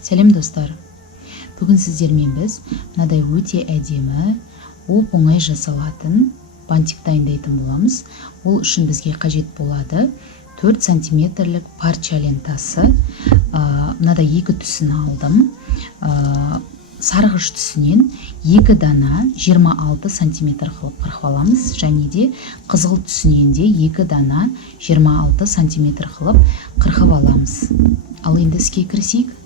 Сәлем достар! Бүгін сіздермен біз мынадай өте әдемі, оп-оңай жасалатын бантик дайындайтын боламыз. Ол үшін бізге қажет болады 4 сантиметрлік парча лентасы. Мынадай 2 түсін алдым. Сарғыш түсінен 2 дана 26 сантиметр қылып қырқып аламыз. Және де қызыл түсінен де 2 дана 26 сантиметр қылып қырқып аламыз. Ал енді іске кірісейік.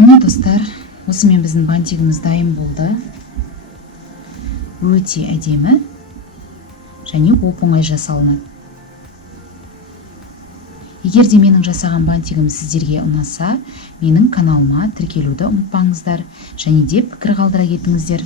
Міне достар, осымен біздің бантигіміз дайын болды. Өте әдемі және оп-оңай жасалынады. Егер де менің жасаған бантигім сіздерге ұнаса, менің каналыма тіркелуді ұмытпаңыздар және де пікір қалдыра кетіңіздер.